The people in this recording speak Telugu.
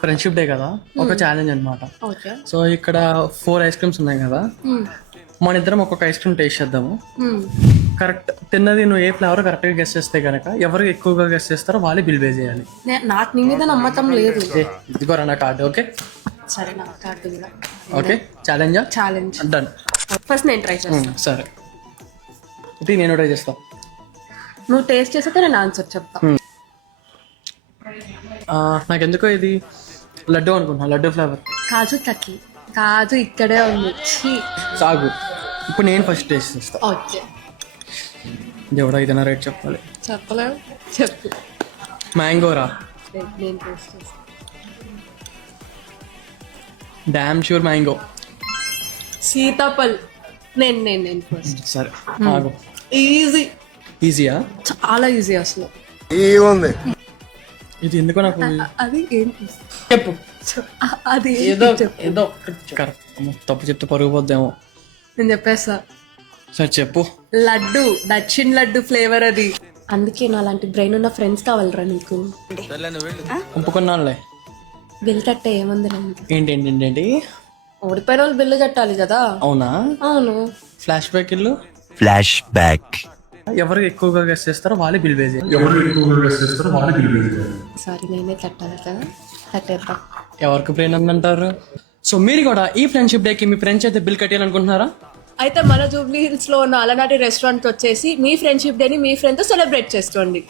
ఫ్రెండ్షిప్ డే కదా, ఒక ఛాలెంజ్ అనమాట. ఓకే. సో ఇక్కడ 4 ఐస్ క్రీమ్స్ ఉన్నాయి కదా, మన ఇద్దరం ఒక్కొక్క ఐస్ క్రీమ్ టేస్ట్ చేద్దాము. కరెక్ట్ తిన్నది నువ్వు ఏ ఫ్లేవర్ కరెక్ట్ గా గెస్ చేస్తే కనుక ఎవరు ఎక్కువగా గెస్ చేస్తారో వాళ్ళే బిల్ పే చేయాలి. నాకు నీ మీద నమ్మకం లేదు. ఇదిగోరా నా కార్డు. ఓకే సరే, నా కార్డు కూడా. ఓకే, ఛాలెంజా? Challenge done. ఫస్ట్ నేను ట్రై చేస్తాను. సరే, ఇది నేను ట్రై చేస్తా. నువ్వు టేస్ట్ చేస్తే నేను ఆన్సర్ చెప్తా. నాకెందుకో ఇది లడ్డు అనుకుంటున్నా, లడ్డు ఫ్లేవర్. కాజు కట్లీ. కాజు ఇక్కడే ఉంది. సాగు. ఇప్పుడు నేను ఫస్ట్ టేస్ట్ చేస్తా. ఓకే, దేవుడా ఇదైనా రేట్ చెప్పాలి. చెప్పలేవు, చెప్పు. మ్యాంగోరా. నేను టేస్ట్ చేస్తా. Damn sure mango. సీతాఫల్. నేను ఫస్ట్. సరే ఆగు. ఈజీ. ఈజీయా? చాలా ఈజీ అసలు. ఇది ఎందుకో నాకు అది ఏం చెప్పు. అది ఏదో ఏదో కరెక్ట్. తప్పు చెప్తే పరుగు పోద్దేమో. నేను చెప్పేస్తా. సరే చెప్పు. లడ్డు, దక్షిణ్ లడ్డు ఫ్లేవర్ అది. అందుకే నా లాంటి బ్రెయిన్ ఉన్న ఫ్రెండ్స్ కావాలరా నీకు. ఒప్పుకున్నానులే. బిల్ కట్టే ఏముంది ఏంటి ఏంటి ఏంటి ఏంటి? ఓడిపోయిన వాళ్ళు బిల్లు కట్టాలి కదా. అవునా? అవును. ఫ్లాష్ బ్యాక్ ఇల్లు. Flash back. ఎవరు ఎక్కువగా గెస్ చేస్తారో వాళ్ళే బిల్ పే చేయాలి. ఎవరు ఎక్కువగా గెస్ చేస్తారో వాళ్ళే బిల్ పే చేయాలి. సారీ, నేనే కట్టాలి కదా. కట్టేద్దాం. ఎవరికి బ్రెయిన్ ఉందంటారు? సో మీరు కూడా ఈ ఫ్రెండ్షిప్ డేకి మీ ఫ్రెండ్స్ అయితే బిల్ కట్టాలనుకుంటున్నారా? అయితే మన జూబ్లీ హిల్స్ లో ఉన్న అలనాటి రెస్టారెంట్ వచ్చేసి మీ ఫ్రెండ్షిప్ డేని మీ ఫ్రెండ్ తో సెలబ్రేట్ చేసుకోండి.